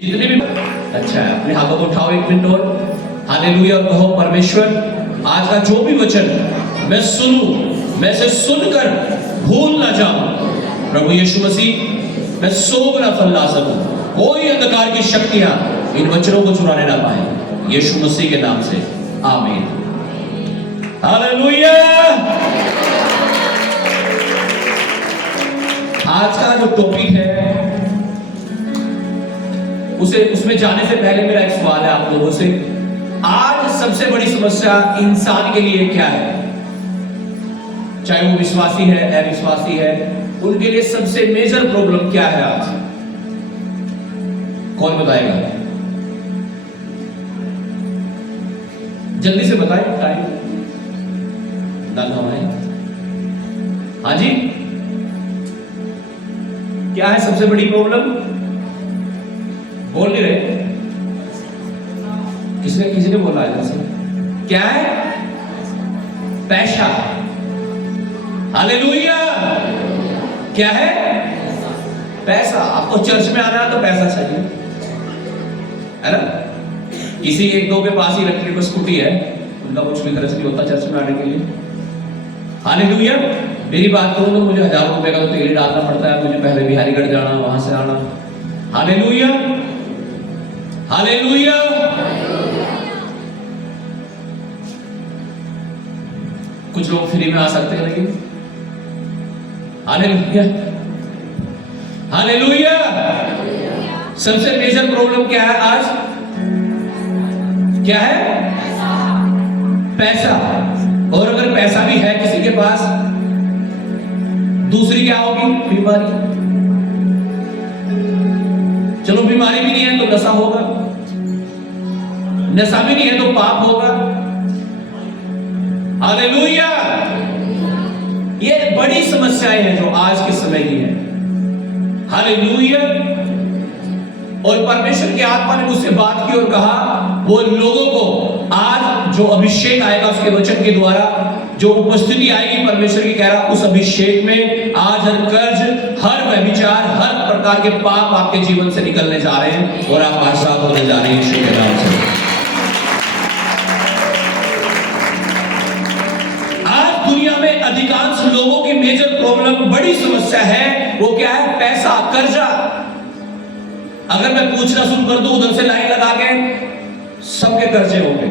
जितने भी अच्छा है, अपने हाथों को उठाओ एक मिनट और हालेलुया और कहो परमेश्वर आज का जो भी वचन मैं सुनूं, मैं से सुनकर भूल ना जाऊं। प्रभु यीशु मसीह मैं सोग ना फैला सकूं, कोई अंधकार की शक्तियां इन वचनों को चुराने ना पाए, यीशु मसीह के नाम से आमीन। हालेलुया। आज का जो टॉपिक है उसमें जाने से पहले मेरा एक सवाल है आप लोगों से। आज सबसे बड़ी समस्या इंसान के लिए क्या है? चाहे वो विश्वासी है अविश्वासी है, उनके लिए सबसे मेजर प्रॉब्लम क्या है आज? कौन बताएगा? जल्दी से बताएं, टाइम ना गवाएं। हाँ जी, क्या है सबसे बड़ी प्रॉब्लम? बोल नहीं रहे। किसी ने बोला है जैसे क्या है? पैसा। हालेलुया। क्या है? पैसा। आपको चर्च में आना है तो पैसा चाहिए, है ना? किसी एक दो के पास ही इलेक्ट्रिक स्कूटी है, उनका कुछ भी खर्च नहीं होता चर्च में आने के लिए। हालेलुया। मेरी बात करूं तो मुझे 1000 रुपए का तो तेल डालना पड़ता है, मुझे पहले बिहारीगढ़ जाना, वहां से आना। Hallelujah, hallelujah. कुछ लोग फ्री में आ सकते हैं लेकिन हालेलुया, हालेलुया। सबसे मेजर प्रॉब्लम क्या है आज? क्या है? पैसा। और अगर पैसा भी है किसी के पास, दूसरी क्या होगी? बीमारी। चलो बीमारी भी नहीं है तो नशा होगा, नशा भी नहीं है तो पाप होगा। हालेलुया। ये बड़ी समस्याएं हैं जो आज के समय की है। हालेलुया। और परमेश्वर की आत्मा ने मुझसे बात की और कहा वो लोगों को आज जो अभिषेक आएगा उसके वचन के द्वारा, जो उपस्थिति आएगी परमेश्वर की, कह रहा उस अभिषेक में आज हर कर्ज, हर व्यभिचार, हर प्रकार के पाप आपके जीवन से निकलने जा रहे हैं और आप आजाद होने जा रहे हैं यीशु के नाम से। आज दुनिया में अधिकांश लोगों की मेजर प्रॉब्लम, बड़ी समस्या है, वो क्या है? पैसा, कर्जा। अगर मैं पूछना शुरू कर दूं उधर से लाइन लगा के, सबके कर्जे होंगे।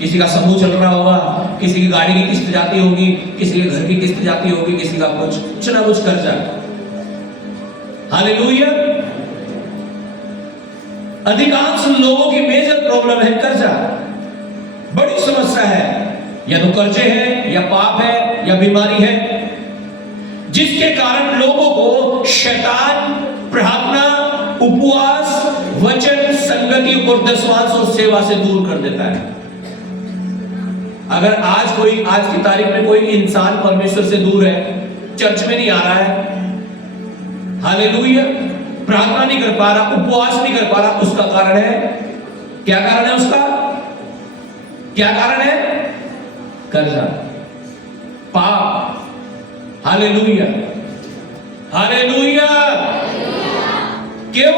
किसी का समूह चल रहा होगा, किसी की गाड़ी की किस्त जाती होगी, किसी के घर की किस्त जाती होगी, किसी का कुछ ना कुछ कर्जा। हालेलुया। अधिकांश लोगों की मेजर प्रॉब्लम है कर्जा, बड़ी समस्या है। या तो कर्जे हैं, या पाप है, या बीमारी है, जिसके कारण लोगों को शैतान प्रार्थना, उपवास, वचन, संगति और दशवांश और सेवा से दूर कर देता है। अगर आज की तारीख में कोई इंसान परमेश्वर से दूर है, चर्च में नहीं आ रहा है, हालेलुया, प्रार्थना नहीं कर पा रहा, उपवास नहीं कर पा रहा, उसका कारण है क्या? कारण है उसका क्या? कारण है कर्जा, पाप। Hallelujah, hallelujah. क्यों?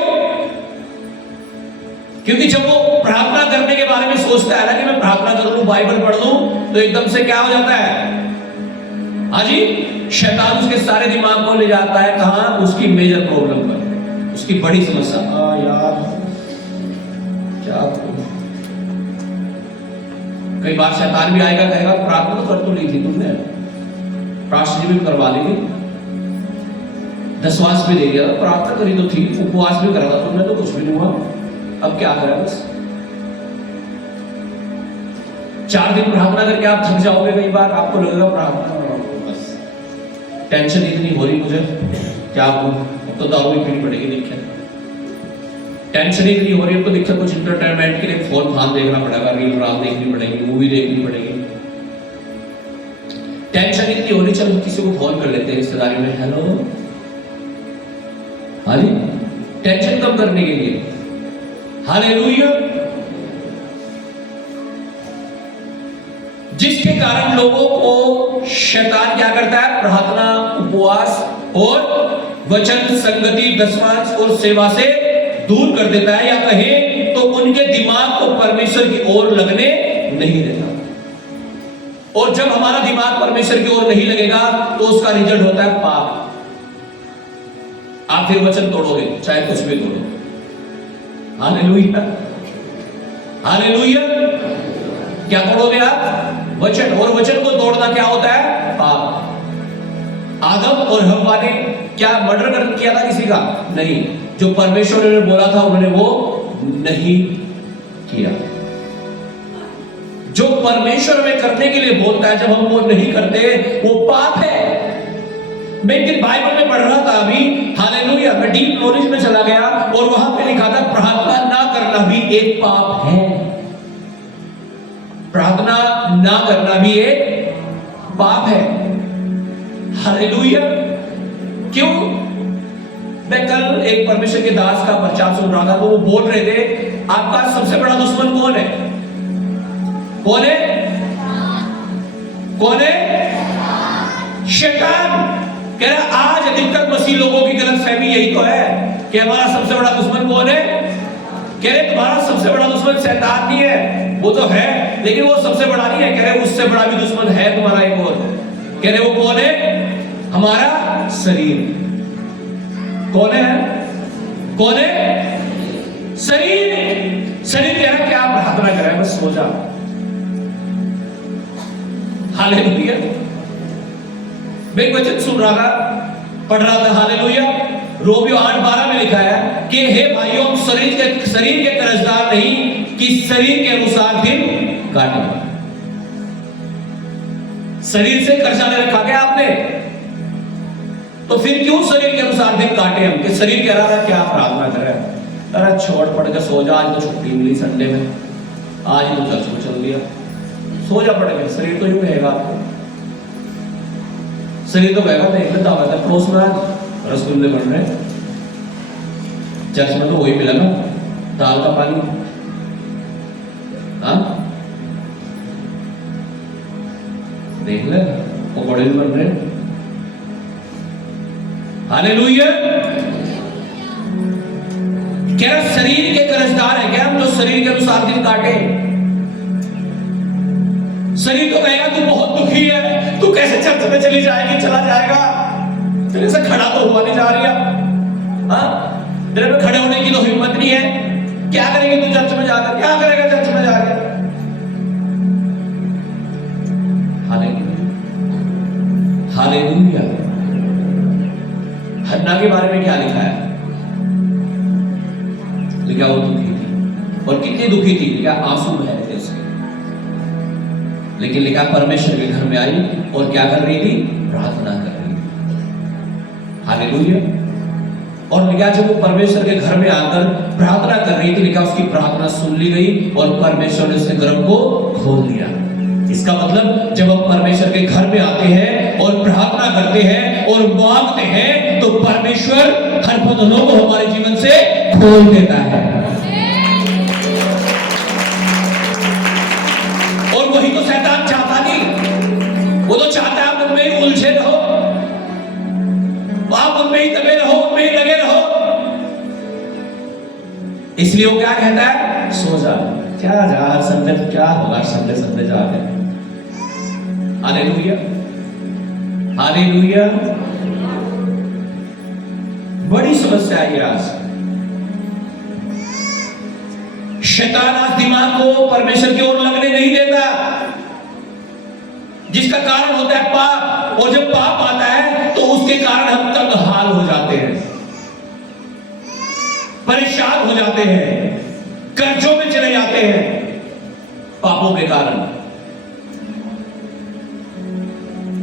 क्योंकि जब वो प्रार्थना करने के बारे में सोचता है ना कि मैं प्रार्थना कर लूं, बाइबल पढ़ लूं, तो एकदम से क्या हो जाता है? हाँ जी, शैतान उसके सारे दिमाग को ले जाता है कहां? उसकी मेजर प्रॉब्लम पर, उसकी बड़ी समस्या। यार क्या कई बार शैतान भी आएगा, कहेगा प्रार्थना तो कर तो ली थी तुमने, प्राश्चित भी करवा ली थी, दशवांश भी दे दिया, प्रार्थना करी तो थी, उपवास भी करा था तुमने, तो कुछ भी नहीं हुआ, अब क्या करें? बस 4 दिन प्रार्थना करके आप थक जाओगे, कई बार आपको लगेगा प्रार्थना बस टेंशन इतनी हो रही मुझे, क्या अब तो दारू भी पीनी पड़ेगी, दिक्कत टेंशन इतनी हो रही है तो दिक्कत, कुछ इंटरटेनमेंट के लिए फोन फान देखना पड़ेगा, रील रात देखनी पड़ेगी, मूवी देखनी पड़ेगी, टेंशन इतनी हो रही, चलो किसी को फोन कर लेते हैं रिश्तेदारी में, हेलो, हाँ जी, टेंशन कम करने के लिए। हालेलुया। जिसके कारण लोगों को शैतान क्या करता है? प्रार्थना, उपवास और वचन, संगति, दशवांश और सेवा से दूर कर देता है, या कहें तो उनके दिमाग को परमेश्वर की ओर लगने नहीं देता। और जब हमारा दिमाग परमेश्वर की ओर नहीं लगेगा तो उसका रिजल्ट होता है पाप। आप फिर वचन तोड़ोगे, चाहे कुछ भी तोड़ो। Hallelujah, hallelujah. क्या तोड़ोगे आप? वचन। और वचन को तोड़ना क्या होता है? पाप। आदम और हव्वा ने क्या मर्डर कर किया था किसी का? नहीं। जो परमेश्वर ने बोला था उन्होंने वो नहीं किया। जो परमेश्वर में करने के लिए बोलता है, जब हम वो नहीं करते, वो पाप है। मैं एक दिन बाइबल में पढ़ रहा था अभी, हालेलुया, मैं डीप नॉलेज में चला गया और वहां पे लिखा था प्रार्थना ना करना भी एक पाप है। प्रार्थना ना करना भी एक पाप है। हालेलुया। क्यों? मैं कल एक परमेश्वर के दास का प्रचार सुन रहा था, तो वो बोल रहे थे आपका सबसे बड़ा दुश्मन कौन है? कौन है? कौन है? शैतान। कह रहा आज अधिकतर मसीह लोगों की गलतफहमी यही तो है कि हमारा सबसे बड़ा दुश्मन कौन है? कह रहे तुम्हारा सबसे बड़ा दुश्मन शैतान नहीं है, वो तो है लेकिन वो सबसे बड़ा नहीं है। कह रहे उससे बड़ा भी दुश्मन है तुम्हारा एक और। कह रहे वो कौन है? हमारा शरीर। कौन है? कौन है? शरीर। शरीर कह रहा क्या प्रार्थना कर रहा है? बस सो जा। हालेलुया। मैं एक वचन सुन रहा था, पढ़ रहा था, हालेलुया। रोमियो 8:12 में लिखा है कि हे भाइयों, हम शरीर के कर्जदार नहीं कि शरीर के अनुसार दिन काटे। शरीर से कर्जा ले रखा क्या आपने? तो फिर क्यों शरीर के अनुसार दिन काटे हम? कि शरीर कह रहा था क्या प्रार्थना कर रहा है? अरे छोड़ पड़ के सो जा, आज तो छुट्टी मिली संडे में, आज तो चर्च में चल दिया, सो जा पड़ गए। शरीर तो यूं कहेगा आपको, शरीर तो कहेगा देख लेता हुआ था पड़ोस में आज रसगुल्ले बन रहे, चर्च में तो वही मिला ना, दाल का पानी। हाँ देख ले, पकौड़े भी बन रहे। हालेलुया। क्या शरीर के कर्जदार है क्या हम, जो शरीर के अनुसार दिन काटे? शरीर तो कहेगा तू बहुत दुखी है, तू कैसे चर्च में चली जाएगी, चला जाएगा, तेरे से खड़ा तो हुआ नहीं जा रही है, हाँ तेरे में खड़े होने की तो हिम्मत नहीं है, क्या करेंगे तू चर्च में जाकर? क्या करेगा चर्च में जाकर? हालेलुया। हन्ना के बारे में क्या लिखा है? लिखा वो दुखी थी, और कितनी दुखी थी? लिखा आंसू बह रहे थे उसके, लेकिन लिखा परमेश्वर के घर में आई और क्या कर रही थी? प्रार्थना कर रही थी। हालेलुया। और लिखा जब वो परमेश्वर के घर में आकर प्रार्थना कर रही थी, लिखा उसकी प्रार्थना सुन ली गई और परमेश्वर ने उसके गर्भ को खोल दिया। इसका मतलब जब हम परमेश्वर के घर में आते हैं और प्रार्थना करते हैं और मांगते हैं तो परमेश्वर हर बंधनों को हमारे जीवन से खोल देता है। और वही तो शैतान चाहता नहीं, वो तो चाहता है आप उनमें ही उलझे रहो, आप उनमें ही दबे रहो, उनमें ही लगे रहो। इसलिए वो क्या कहता है? सो जा, क्या जा संडे, क्या होगा संडे जाके। Hallelujah, hallelujah. बड़ी समस्या है आज। शैतान आज दिमाग को परमेश्वर की ओर लगने नहीं देता, जिसका कारण होता है पाप। और जब पाप आता है तो उसके कारण हम तंग हाल हो जाते हैं, परेशान हो जाते हैं, कर्जों में चले जाते हैं पापों के कारण।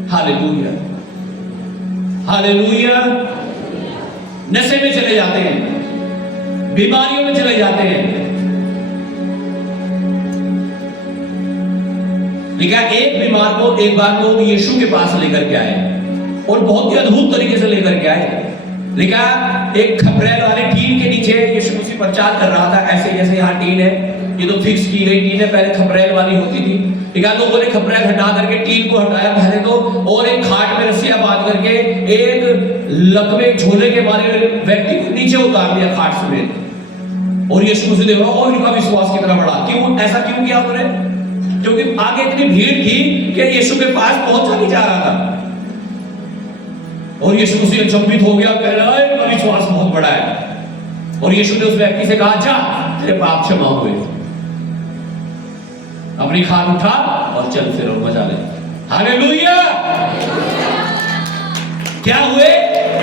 Hallelujah, hallelujah. नशे में चले जाते हैं, बीमारियों में चले जाते हैं। लिखा एक बीमार को एक बार लोग यीशु के पास लेकर के आए और बहुत ही अद्भुत तरीके से लेकर के आए। लिखा एक खपरेल वाले टीन के नीचे यीशु मसीह प्रचार कर रहा था। ऐसे जैसे यहाँ टीन है, ये तो फिक्स की गई टीन है, पहले खपरेल वाली होती थी। लिखा लोगों ने खपरेल हटा करके टीन को हटाया पहले तो, और एक खाट में रस्सियां बांध करके एक लकवे झोले के मारे व्यक्ति को नीचे उतार दिया खाट समेत। और यीशु मसीह देखा और इनका विश्वास कितना बड़ा। क्यों ऐसा क्यों किया उन्होंने? क्योंकि आगे इतनी भीड़ थी कि यीशु के पास पहुंचा नहीं जा रहा था। और यीशु मसीह अचंभित हो गया, कह रहा है इनका विश्वास बहुत बड़ा है। और यीशु ने उस व्यक्ति से कहा, जा तेरे पाप क्षमा हुए, अपनी खाट उठा और चल फिर और मजा ले। हालेलुया। क्या हुए?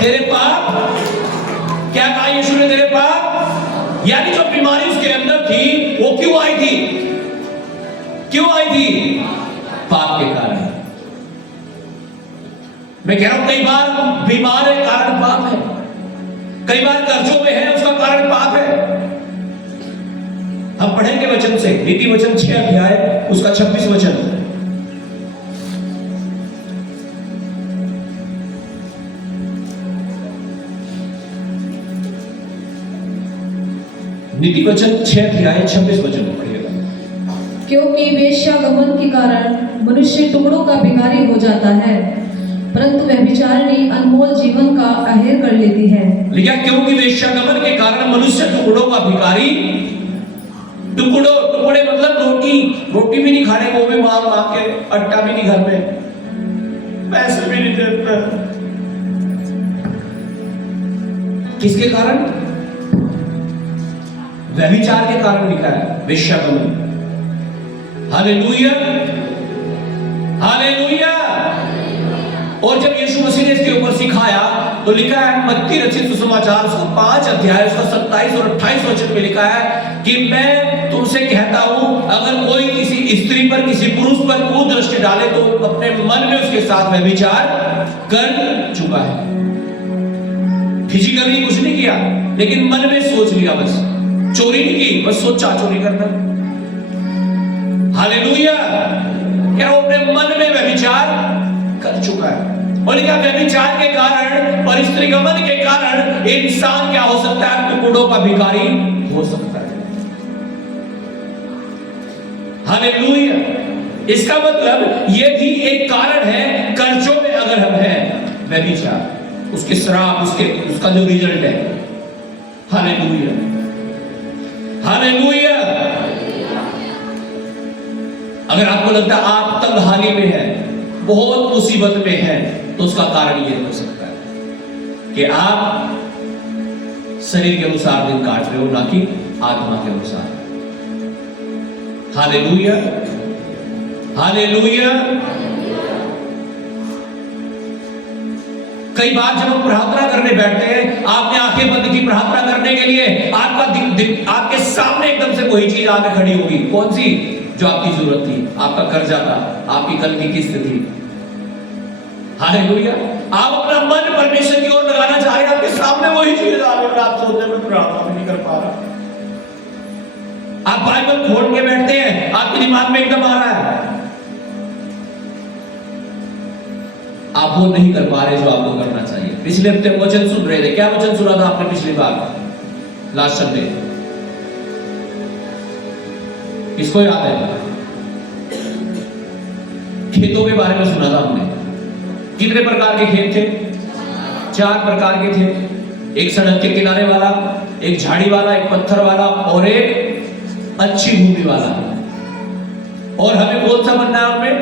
तेरे पाप, क्या कहा यीशु ने? तेरे पाप, यानी जो बीमारी उसके अंदर थी वो क्यों आई थी? क्यों आई थी? पाप के कारण। मैं कह रहा हूं कई बार बीमार है, कारण पाप है। कई बार कर्जों में है, उसका कारण पाप है। हम पढ़ेंगे वचन से, नीति वचन 6 अध्याय उसका 26 वचन। नीति वचन 6 अध्याय 26 वचन पढ़िएगा। क्योंकि वेश्यागमन के कारण मनुष्य टुकड़ों का भिखारी हो जाता है, परंतु व्यभिचारिणी अनमोल जीवन का अहेर कर लेती है। लिखा क्योंकि वेश्यागमन के कारण मनुष्य टुकड़ों का भिखारी। टुकड़े मतलब रोटी भी नहीं खाने को, भी मांग के, आटा भी नहीं घर में, पैसे भी नहीं देते। किसके कारण? व्यभिचार के कारण लिखा है, वेश्यागमन। Hallelujah, hallelujah. और जब यीशु मसीह ने इसके ऊपर सिखाया तो लिखा है मत्ती रचित सुसमाचार 5 अध्याय 27 और 28 वचन में लिखा है कि मैं तुमसे कहता हूं, अगर कोई किसी स्त्री पर, किसी पुरुष पर कुदृष्टि डाले तो अपने मन में उसके साथ व्यभिचार कर चुका है। फिजिकली कुछ नहीं किया, लेकिन मन में सोच लिया, बस चोरी नहीं की, बस सोचा चोरी करना। हालेलुया। क्या वो अपने मन में व्यभिचार कर चुका है। और क्या व्यभिचार के कारण और स्त्रीगमन के कारण इंसान क्या हो सकता है? टुकड़ों का भिखारी हो सकता है। हालेलुया। इसका मतलब यह भी एक कारण है, कर्जों में अगर हम हैं, व्यभिचार, उसके श्राप, उसका जो रिजल्ट है। Hallelujah, hallelujah. अगर आपको लगता है आप तंगहाली में है, बहुत मुसीबत में है, तो उसका कारण यह हो सकता है कि आप शरीर के अनुसार दिन काट रहे हो, ना कि आत्मा के अनुसार। Hallelujah, hallelujah. कई बार जब हम प्रार्थना करने बैठते हैं, आपने आंखें बंद की प्रार्थना करने के लिए, आपके सामने एकदम से कोई चीज आके खड़ी होगी। कौन सी? जो आपकी जरूरत थी, आपका कर्जा था, आपकी कल की किस्त थी। हालेलुया। आप अपना मन परमेश्वर की ओर लगाना चाह रहे हैं, आपके सामने वही चीज आ रही है, आप सोचते हैं प्रार्थना भी नहीं कर पा रहा। आप बाइबल खोल के बैठते हैं, आपके दिमाग में एकदम आ रहा है, आप वो नहीं कर पा रहे जो आपको करना चाहिए। पिछले हफ्ते वचन सुन रहे थे, क्या वचन सुना था आपने पिछली बार, लास्ट संडे? किसको याद है? खेतों के बारे में सुना था हमने। कितने प्रकार के खेत थे? 4 प्रकार के थे। एक सड़क के किनारे वाला, एक झाड़ी वाला, एक पत्थर वाला और एक अच्छी भूमि वाला। और हमें कौन सा बनना है उनमें?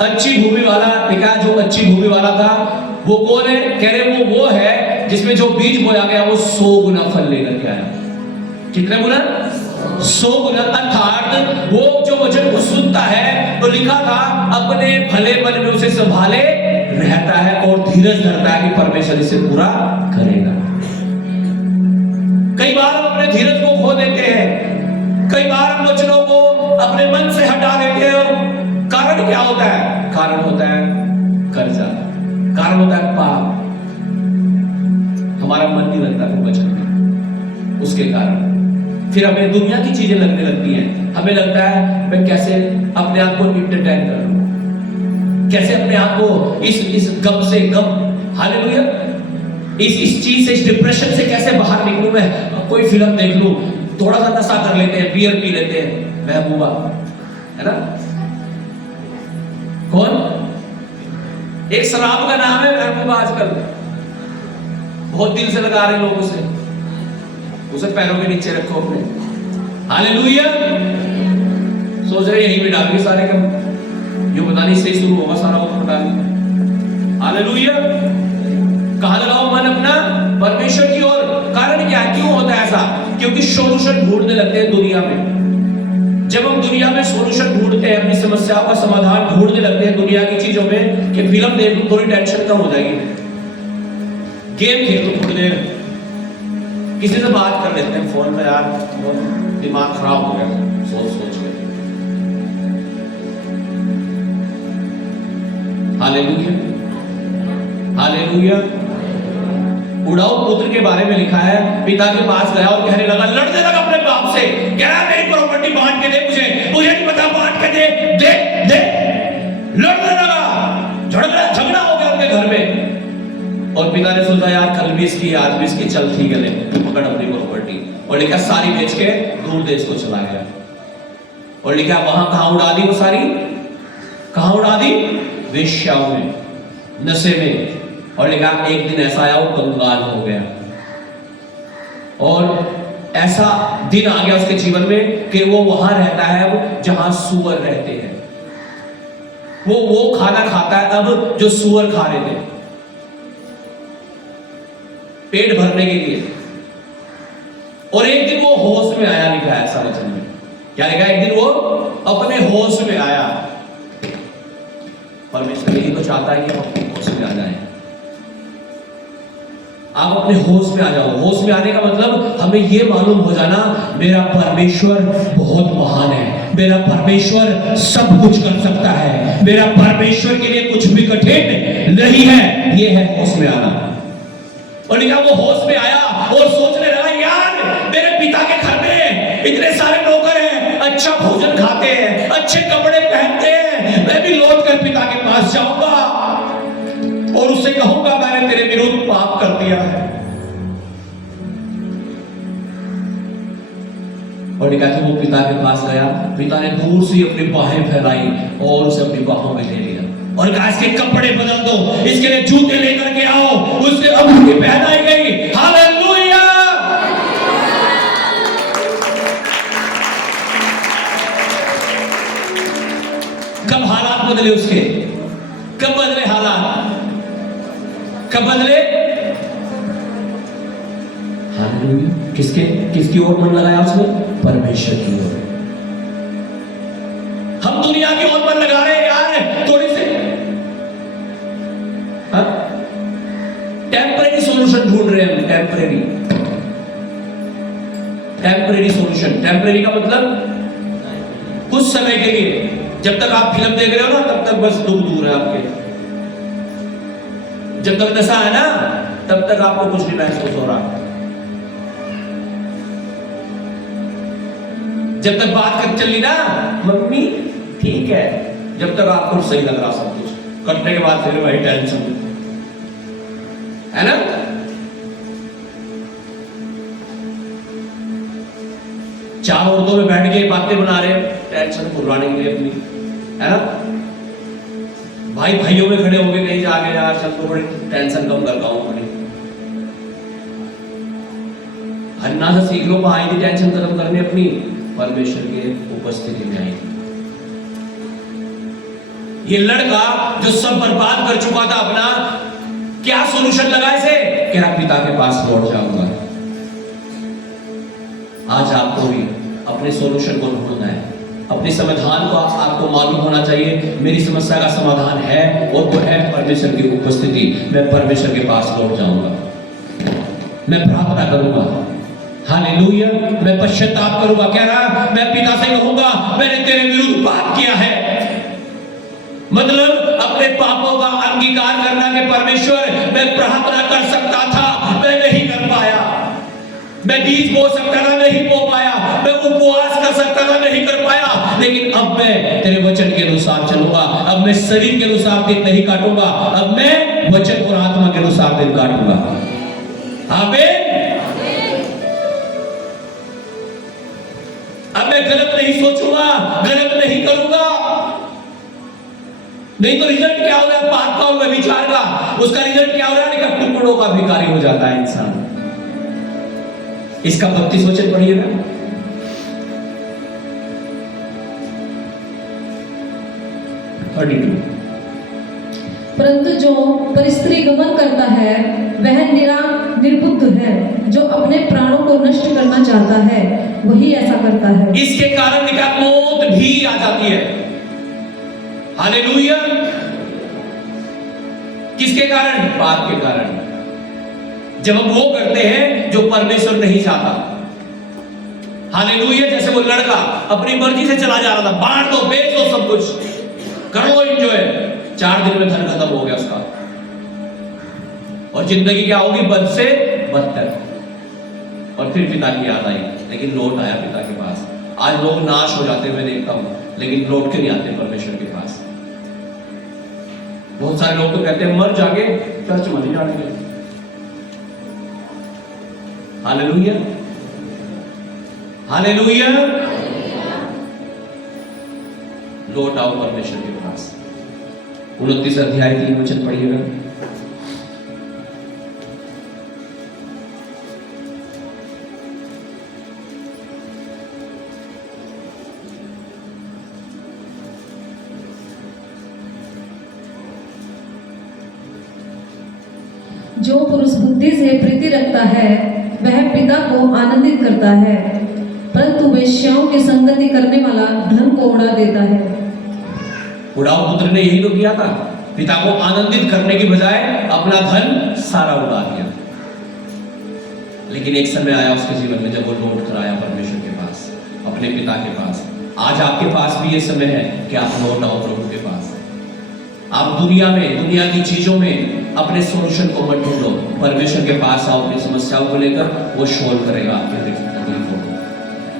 अच्छी भूमि वाला। लिखा जो अच्छी भूमि वाला था वो कौन है? कह रहे वो है जिसमें जो बीज बोया गया वो 100 गुना फल लेकर के आया। कितने गुना? 100 गुना। अर्थात वो जो वचन को सुनता है तो लिखा था अपने भले मन में उसे संभाले रहता है और धीरज धरता है कि परमेश्वर इसे पूरा करेगा। कई बार हम अपने धीरज को खो देते हैं, कई बार हम वचनों को अपने मन से हटा देते हैं। कारण क्या होता है? कारण होता है कर्जा, कारण होता है पाप। हमारा मन नहीं लगता फिर वचन में, उसके कारण फिर हमें दुनिया की चीजें लगने लगती हैं। हमें लगता है मैं कैसे अपने आप को एंटरटेन कर लूं, कैसे अपने आप को इस गम से हालेलुया, इस चीज से, इस डिप्रेशन से कैसे बाहर निकलूं। मैं कोई फिल्म देख लूं, थोड़ा सा नशा कर लेते हैं, बियर पी लेते हैं, महबूबा है ना, कौन? एक शराब का नाम है महबूबा, आजकल बहुत दिल से लगा रहे लोग उसे। उसे पैरों के नीचे रखो अपने। हालेलुया। सोच रहे यहीं पे डालेंगे सारे काम, जो पता नहीं सही शुरू होगा सारा वो डाल। हालेलुया। कहां लगाओ मन अपना? परमेश्वर की ओर। कारण क्या है, क्यों होता है ऐसा? क्योंकि सॉल्यूशन ढूंढने लगते हैं दुनिया में। जब हम दुनिया में सॉल्यूशन ढूंढते हैं, अपनी समस्याओं का समाधान ढूंढने लगते हैं दुनिया की चीजों में, कि फिल्म देख लो थोड़ी टेंशन कम हो जाएगी, गेम खेल लो थोड़ी देर, किसी से बात कर लेते हैं फोन में, यार दिमाग खराब हो गया सोच सोच के। Hallelujah, hallelujah. उड़ाऊ पुत्र के बारे में लिखा है, पिता के पास गया और कहने लगा, लड़ने लगा अपने बाप से, कह रहा मेरी प्रॉपर्टी बांट के दे, मुझे नहीं पता, बांट के दे दे दे। लड़ने लगा, झगड़ा हो गया उनके घर में। और पिता ने सोचा यार कल भी इसकी आज भी इसकी, चल ठीक है ले तू पकड़ अपनी प्रॉपर्टी। और लिखा सारी बेच के दूर देश को चला गया। और लिखा वहां कहां उड़ा दी वो सारी, कहां उड़ा दी? वेश्याओं में, नशे में। और लिखा एक दिन ऐसा आया वो कंगाल हो गया। और ऐसा दिन आ गया उसके जीवन में कि वो वहां रहता है अब जहां सुअर रहते हैं। वो खाना खाता है अब जो सुअर खा रहे थे, पेट भरने के लिए। और एक दिन वो होश में आया, लिखा है ऐसा वचन में। क्या लिखा? एक दिन वो अपने होश में आया। परमेश्वर यही तो चाहता है कि हम अपने होश में आ जाएं। आप अपने होश में आ जाओ। होश में आने का मतलब हमें यह मालूम हो जाना, मेरा परमेश्वर बहुत महान है, मेरा परमेश्वर सब कुछ कर सकता है, मेरा परमेश्वर के लिए कुछ भी कठिन नहीं है। यह है होश में आना। और लिखा वो होश में आया और सोचने लगा, यार मेरे पिता के घर में इतने सारे नौकर हैं, अच्छा भोजन खाते हैं, अच्छे कपड़े पहनते हैं, मैं भी लौट कर पिता के पास जाऊंगा और उससे कहूंगा मैंने तेरे विरुद्ध पाप कर दिया है। और लिखा कि वो पिता के पास गया, पिता ने दूर से अपनी बाहें फैलाई और उसे अपनी बाहों में ले लिया और कहा इसके कपड़े बदल दो, इसके लिए जूते लेकर के आओ। उससे अंगूठी पहनाई गई। हालेलुया। कब हालात बदले उसके? कब बदले हालात? कब बदले? हालेलुया। किसकी ओर मन लगाया उसने? परमेश्वर की ओर। हम दुनिया की ओर मन लगा रहे हैं यार, थोड़ी से टेम्परेरी सॉल्यूशन ढूंढ रहे हैं। Temporary solution. टेम्परेरी का मतलब कुछ समय के लिए। जब तक आप फिल्म देख रहे हो ना, तब तक बस दुख दूर है आपके। जब तक नशा है ना, तब तक आपको कुछ नहीं महसूस हो रहा। जब तक बात कर चली ना, मम्मी ठीक है, जब तक आपको सही लग रहा सब कुछ, कटने के बाद फिर वही टेंशन है ना। चार औरतों में बैठ के बातें बना रहे, टेंशन भुलाने के लिए अपनी, है ना। भाई भाइयों में खड़े होके कहीं जाके यार चल तो बड़ी टेंशन कम करता हूं अपनी। अन्ना से सीख लो, आई थी टेंशन खत्म करने अपनी, परमेश्वर के उपस्थिति में आई। ये लड़का जो सब बर्बाद कर चुका था अपना, क्या सॉल्यूशन लगा इसे? क्या पिता के पास लौट जाऊंगा। आज आपको भी अपने सॉल्यूशन को ढूंढना है, अपने समाधान को आपको मालूम होना चाहिए। मेरी समस्या का समाधान है और वो है परमेश्वर की उपस्थिति। मैं परमेश्वर के पास लौट जाऊंगा, मैं प्रार्थना करूंगा। हालेलुया। मैं पश्चाताप करूंगा। क्या रहा? मैं पिता से कहूंगा मैंने तेरे विरुद्ध पाप किया है। मतलब अपने पापों का अंगीकार करना कि परमेश्वर मैं प्रार्थना कर सकता था, मैं नहीं कर पाया। मैं बीज बो सकता था, नहीं बो पाया। मैं उपवास कर सकता था, नहीं कर पाया। लेकिन अब मैं तेरे वचन के अनुसार चलूंगा। अब मैं शरीर के अनुसार दिन नहीं काटूंगा, अब मैं वचन और आत्मा के अनुसार दिन काटूंगा। आमीन। अब मैं गलत नहीं सोचूंगा, गलत नहीं करूंगा। नहीं तो रिजल्ट क्या हो रहा है? पाप का और व्यभिचार का। उसका रिजल्ट क्या हो रहा है? टुकड़ों का भिखारी हो जाता है इंसान। इसका 32 वचन पढ़िएगा। परंतु जो परिस्त्री गमन करता है वह निर्बुद्ध है, जो अपने प्राणों को नष्ट करना चाहता है वही ऐसा करता है। इसके कारण लिखा मौत भी आ जाती है। हालेलुया। किसके कारण? पाप के कारण। जब हम वो करते हैं जो परमेश्वर नहीं चाहता। हालेलुया। जैसे वो लड़का अपनी मर्जी से चला जा रहा था, बांट दो, बेच दो, सब कुछ कर लो, एंजॉय। 4 दिन में धन खत्म हो गया उसका, और जिंदगी क्या होगी? बद से बदतर। और फिर पिता की याद आई, लेकिन लौट आया पिता के पास। आज लोग नाश हो जाते हुए देखता हूं, लेकिन लौट के नहीं आते परमेश्वर के पास। बहुत सारे लोग तो कहते हैं मर जाके चर्च में नहीं जाने। Hallelujah, hallelujah. लौट आओ परमेश्वर के पास। 29 अध्याय 3 वचन पढ़िएगा। जो पुरुष बुद्धि से प्रीति रखता है वह पिता को आनंदित करता है, परंतु वेश्याओं की संगति करने वाला धन को उड़ा देता है। उड़ाऊ पुत्र ने यही तो किया था, पिता को आनंदित करने की बजाय अपना धन सारा उड़ा दिया। लेकिन एक समय आया उसके जीवन में जब वो लौट कर आया परमेश्वर के पास, अपने पिता के पास। आज आपके पास भी ये समय है कि आप लौट आओ प्रभु के पास। आप दुनिया में, दुनिया की चीजों में अपने सोल्यूशन को मत ढूंढो, परमेश्वर के पास आओ। अपनी समस्याओं को लेकर वो सोल्व करेगा आपकी हर एक तकलीफों को,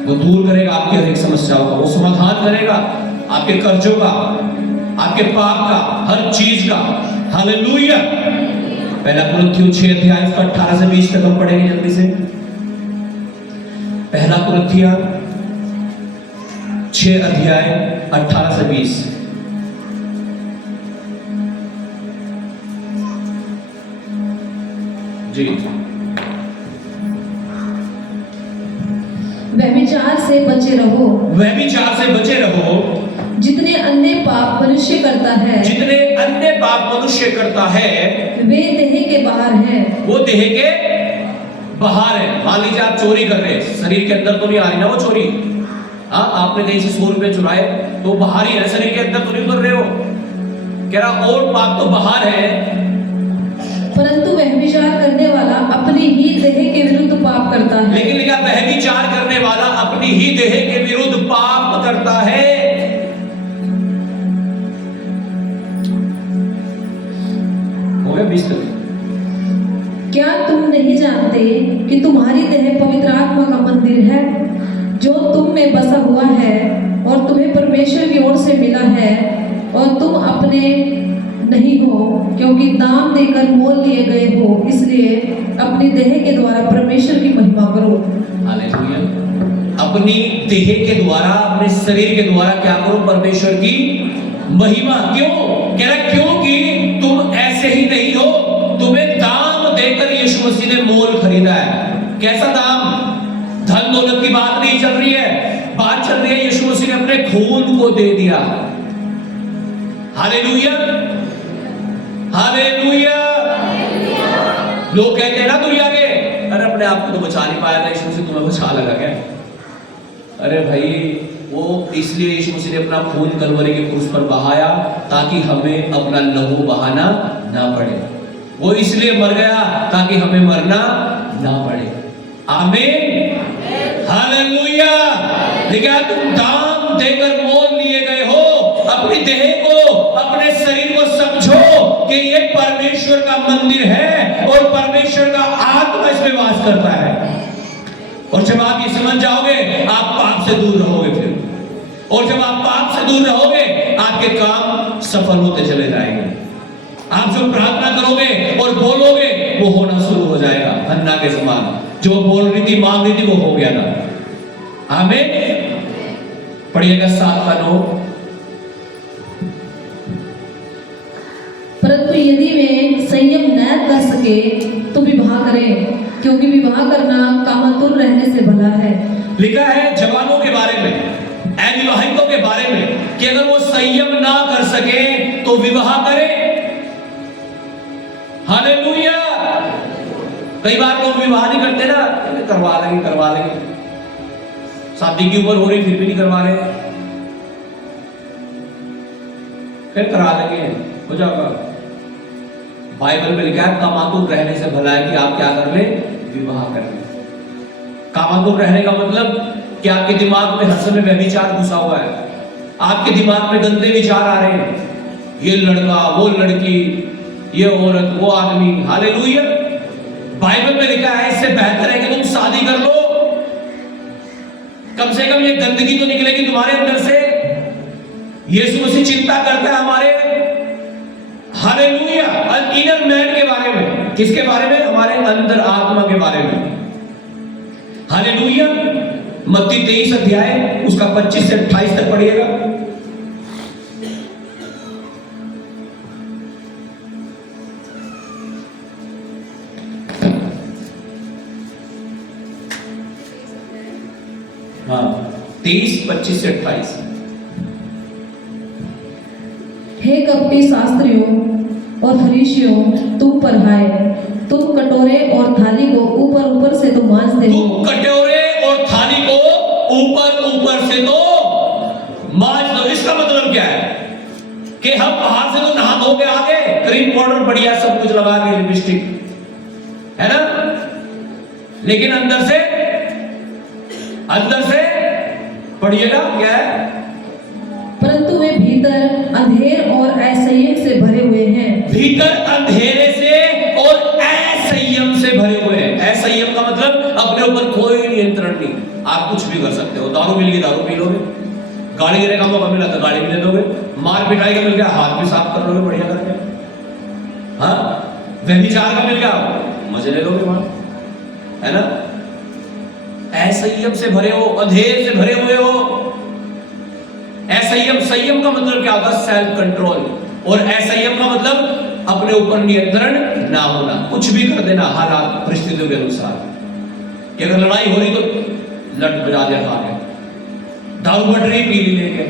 वो दूर करेगा आपकी हर एक समस्याओं का, वो समाधान करेगा आपके कर्जों का, आपके पाप का, हर चीज का। हालेलुया। पहला कुरिन्थियों 6 अध्याय 18 से 20 तक हम पढ़ेंगे जल्दी से। पहला कुरिन्थियों 6 अध्याय 18 से 20। जी। व्यभिचार से बचे रहो। व्यभिचार से बचे रहो। जितने अन्य पाप मनुष्य करता है, जितने अन्य पाप मनुष्य करता है वे देह के बाहर हैं। वो देह के बाहर है। मान लीजिए आप चोरी कर रहे हैं, शरीर के अंदर तो नहीं आ रही ना वो चोरी। हाँ, आपने कहीं से 100 रुपए चुराए तो बाहर ही है, शरीर के अंदर तो नहीं कर रहे हो। कह रहा और पाप तो बाहर है। परंतु व्यभिचार करने वाला अपनी ही देह के विरुद्ध पाप करता है। लेकिन लिखा व्यभिचार करने वाला अपनी ही देह के विरुद्ध पाप करता है। हो गया 20 तक। क्या तुम नहीं जानते कि तुम्हारी देह पवित्र आत्मा का मंदिर है, जो तुम में बसा हुआ है और तुम्हें परमेश्वर की ओर से मिला है, और तुम अपने नहीं हो, क्योंकि दाम देकर मोल लिए गए हो। इसलिए अपनी देह के द्वारा परमेश्वर की महिमा करो। हालेलुया। अपनी देह के द्वारा, अपने शरीर के द्वारा क्या करो? परमेश्वर की महिमा। क्यों? कह रहा क्योंकि तुम ऐसे ही नहीं हो, तुम्हें दाम देकर यीशु मसीह ने मोल खरीदा है। कैसा दाम? धन दौलत की बात नहीं चल रही है, बात चल रही है यीशु मसीह ने अपने खून को दे दिया। Hallelujah, hallelujah. लोग कहते हैं ना दुनिया के, अरे अपने आप को तो बचा नहीं पाया था यीशु मसीह, तुम्हें बचा लगा क्या? अरे भाई, वो इसलिए यीशु मसीह ने अपना खून कलवरी के क्रूस पर बहाया ताकि हमें अपना लहू बहाना ना पड़े। वो इसलिए मर गया ताकि हमें मरना ना पड़े। आमीन, हालेलुया। देखिए, तुम दाम देकर मोल लिए गए हो। अपनी देह को, अपने शरीर को समझो कि ये परमेश्वर का मंदिर है और परमेश्वर का आत्मा इसमें वास करता है। और जब आप ये समझ जाओगे, आप पाप से दूर रहोगे फिर। और जब आप पाप से दूर रहोगे, आपके काम सफल होते चले जाएंगे। आप जो प्रार्थना करोगे और बोलोगे, वो होना शुरू हो जाएगा। हन्ना के समान जो बोल रही थी, मांग रही थी, वो हो गया था। आमीन। पढ़िएगा 7:9। परंतु यदि वे संयम न कर सके तो विवाह करें, क्योंकि विवाह करना कामातुर रहने से भला है। लिखा है जवानों के बारे में, अविवाहितों के बारे में, कि अगर वो संयम ना कर सके तो विवाह करें। हालेलुया। कई बार लोग विवाह नहीं करते ना, करवा लेंगे, शादी की उम्र हो रही फिर भी नहीं करवा रहे, फिर करा लेंगे, हो जाएगा। बाइबल में लिखा है कामातुर रहने से भला है कि आप क्या कर ले, विवाह कर ले। कामातुर रहने का मतलब कि आपके दिमाग में हर समय व्यभिचार घुसा हुआ है, आपके दिमाग में गंदे विचार आ रहे हैं, ये लड़का, वो लड़की, ये औरत, वो आदमी। हालेलुया। बाइबल में लिखा है इससे बेहतर है कि तुम शादी कर लो, कम से कम ये गंदगी तो निकलेगी तुम्हारे अंदर से। यीशु मसीह चिंता करता है हमारे, हालेलुया, इनर मैन के बारे में। किसके बारे में? हमारे अंदर आत्मा के बारे में। हालेलुया। मत्ती 23 अध्याय उसका 25 से 28 तक पढ़िएगा। हाँ, 23, 25 से 28। हे कपटी शास्त्रियों और फरीसियों, तुम पर हाय, तुम कटोरे और थाली को ऊपर ऊपर से तो मांजते हो। तुम कटोरे और थाली को ऊपर से तो मांज दो। इसका मतलब क्या है कि हम बाहर से तो नहा धो के आगे, क्रीम पाउडर बढ़िया सब कुछ लगा के, लिपस्टिक, है ना, लेकिन अंदर से पढ़िएगा क्या है? परंतु वे भीतर अंधेर और असंयम से भरे हुए हैं। भीतर अंधेरे से और असंयम से भरे हुए हैं। असंयम का मतलब अपने ऊपर कोई नियंत्रण नहीं, आप कुछ भी कर सकते हो। दारू मिल गई, दारू पी लोगे, गाड़ी गिरने का मौका मिला तो गाड़ी भी ले लोगे, मार पिटाई का मिल गया हाथ भी साफ कर लोगे बढ़िया करके, हाँ, व्यभिचार का मिल गया मजे ले लोगे वहां, है ना। असंयम से भरे हो, अंधेर से भरे हुए हो। असंयम, संयम का मतलब क्या होता है? Self control. और असंयम का मतलब अपने ऊपर नियंत्रण ना होना, कुछ भी कर देना हालात परिस्थितियों के अनुसार। कि अगर लड़ाई हो रही तो लट बजा दिया खा के, दारू बढ़ रही पी ली लेके।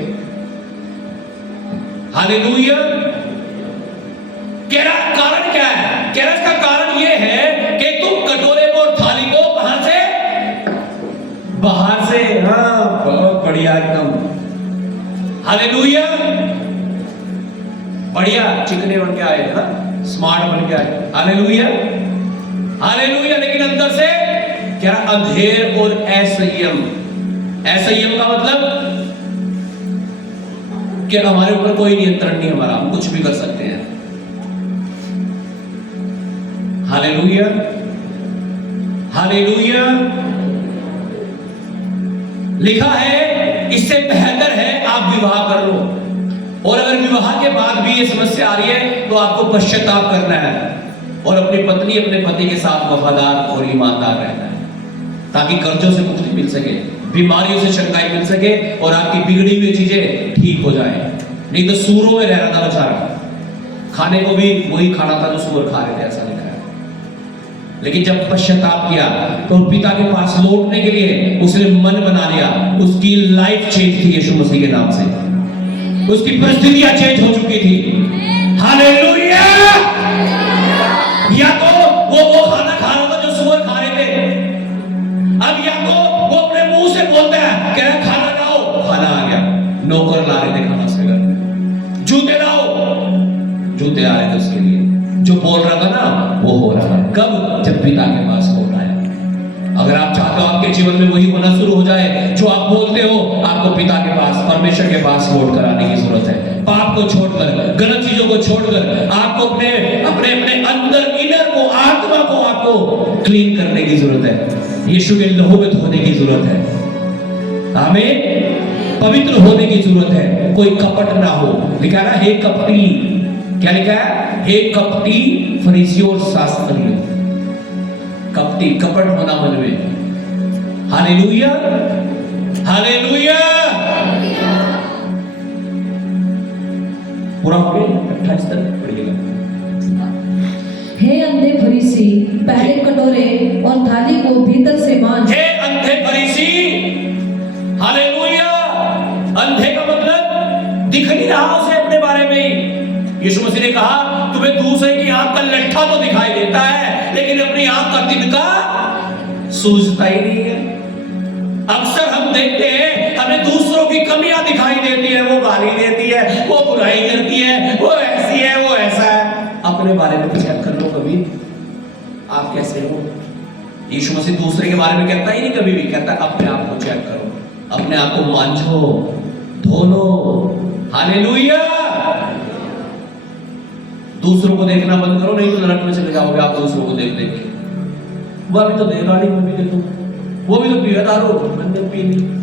हालेलुया। कह रहा कारण क्या है? कह रहा इसका कारण ये है कि तुम कटोरे को और थाली को कहां से? बाहर से। हाँ, बहुत बढ़िया एकदम। हालेलुया। बढ़िया चिकने बन के आए, हाँ, स्मार्ट बन के आए। Hallelujah, hallelujah. लेकिन अंदर से क्या? अंधेर और असंयम। असंयम का मतलब कि हमारे ऊपर कोई नियंत्रण नहीं, हमारा, हम कुछ भी कर सकते हैं। Hallelujah, hallelujah. लिखा है इससे बेहतर है आप विवाह कर लो। और अगर विवाह के बाद भी ये समस्या आ रही है तो आपको पश्चाताप करना है और अपनी पत्नी अपने पति के साथ वफादार और ईमानदार रहना है, ताकि कर्जों से मुक्ति मिल सके, बीमारियों से शंकाई मिल सके और आपकी बिगड़ी हुई चीजें ठीक हो जाए। नहीं तो सूरों में रह रहा था बेचारा, खाने को भी वही खाना था जो सूर खा रहे थे, ऐसा लिखा है। लेकिन जब पश्चाताप किया तो पिता के पास लौटने के लिए उसने मन बना लिया। उसकी लाइफ चेंज थी यीशु मसीह के नाम से, उसकी परिस्थितियां चेंज हो चुकी थी। हालेलुया। या तो वो खाना खा रहा था जो सुअर खा रहे थे, अब या तो वो अपने मुंह से बोलता है, कह रहा खाना लाओ, खाना आ गया, नौकर ला रहे थे खाना उसके घर, जूते लाओ, जूते आ रहे थे उसके लिए। जो बोल रहा था ना वो हो रहा है। कब? जब पिता के पास लौट आया। अगर आप चाहते हो आपके जीवन में वही होना शुरू हो जाए जो आप बोलते हो, आपको पिता के पास, परमेश्वर के पास लौट कर आने की जरूरत है। पाप को छोड़कर, गलत चीजों को छोड़कर आपको अपने अपने अपने अंदर, इनर को, आत्मा को आपको क्लीन करने की जरूरत है। यीशु के लहू में धोने की जरूरत है। हमें पवित्र होने की जरूरत है, कोई कपट ना हो। लिखा है ना, हे कपटी, क्या लिखा है? हे कपटी फरीसियों और शास्त्रियों। कपटी, कपट होना मन में। Hallelujah, hallelujah. पूरा हो गया, 28 तक पढ़िएगा। हे अंधे फरीसी फरीसी, पहले कटोरे और थाली को भीतर से मांझ। हे अंधे फरीसी, हालेलुया। अंधे का मतलब दिख नहीं रहा उसे अपने बारे में ही। यीशु मसीह ने कहा तुम्हें दूसरे की आंख का लट्ठा तो दिखाई देता है, लेकिन अपनी आंख का तिनका सूझता ही नहीं है। अक्सर हम देखते हैं हमें दूसरों की कमियां दिखाई देती है, वो गाली देती है, वो बुराई करती है, वो ऐसी है, वो ऐसा है। अपने बारे में चेक कर लो कभी, आप कैसे हो। यीशु मसीह दूसरे के बारे में कहता ही नहीं कभी भी, कहता अपने आप को चेक करो, अपने आप को मांझो, धो लो। हालेलुया। दूसरों को देखना बंद करो, नहीं तो नरक में चले जाओगे आप दूसरों को देख देख के। वो अभी तो देगाड़ी में भी देखो, वो भी तो पिया दारू, मैंने पी ली।